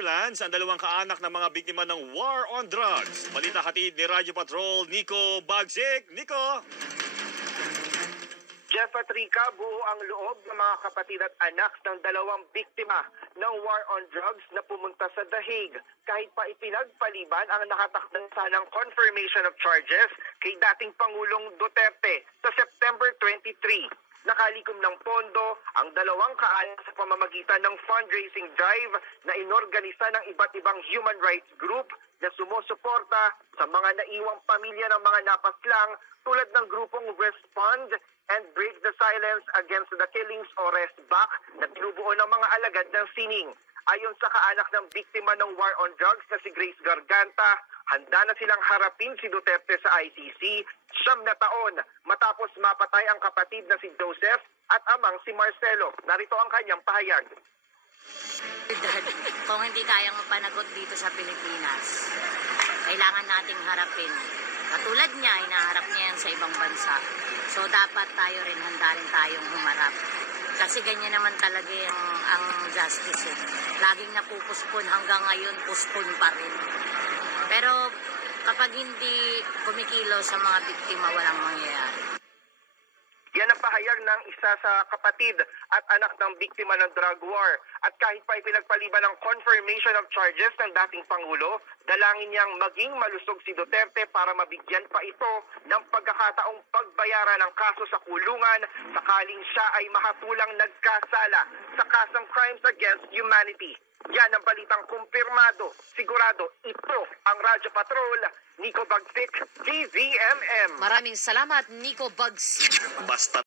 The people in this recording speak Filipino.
Netherlands ang dalawang kaanak ng mga biktima ng war on drugs. Balita hatid ni Radyo Patrol, Nico Bagsik. Nico! Jeff at Rica, buo ang loob ng mga kapatid at anak ng dalawang biktima ng war on drugs na pumunta sa The Hague. Kahit pa ipinagpaliban ang nakatakdang sanang confirmation of charges kay dating Pangulong Duterte sa September 23. Nakalikom ng pondo ang dalawang kaanak sa pamamagitan ng fundraising drive na inorganisa ng iba't ibang human rights group na sumusuporta sa mga naiwang pamilya ng mga napaslang tulad ng grupong Respond and Break the Silence Against the Killings o RESBAC na binubuo ng mga alagad ng sining. Ayon sa kaanak ng biktima ng war on drugs na si Grace Garganta, handa na silang harapin si Duterte sa ICC 9 na taon matapos mapatay ang kapatid na si Joseph at amang si Marcelo. Narito ang kanyang pahayag. Kung hindi kayang mapanagot dito sa Pilipinas, kailangan nating harapin. Katulad niya, hinaharap niya yan sa ibang bansa. So dapat tayo rin, handa rin tayong humarap. Kasi ganyan naman talaga ang justice. Laging napupuspon, hanggang ngayon puspon pa rin. Pero kapag hindi kumikilo sa mga biktima, walang mangyayari. Yan ang pahayag ng isa sa kapatid at anak ng biktima ng drug war. At kahit pa ipinagpaliban ng confirmation of charges ng dating Pangulo, dalangin niyang maging malusog si Duterte para mabigyan pa ito ng pagkakataong pagbayaran ng kaso sa kulungan sakaling siya ay mahatulang nagkasala sa kasong crimes against humanity. Yan ang balitang kumpirmado. Sigurado, ito ang Radyo Patrol. Nico Bagsik, TVMM. Maraming salamat, Nico Bagsik. Basta